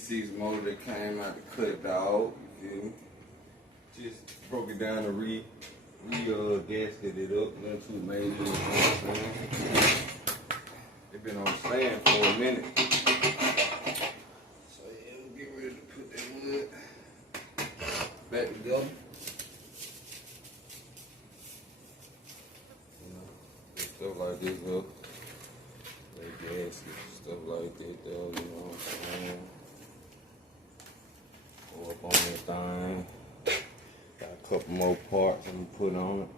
V6 motor that came out to cut it off. You feel me? Just broke it down to gasket it up, nothing too major. You know what I'm saying? It been on stand for a minute. So yeah, we'll get ready to put that wood back together. You know, stuff like this up. Like gasket, stuff like that though, you know what I'm saying? Go up on that thing. Got a couple more parts I'm gonna put on it.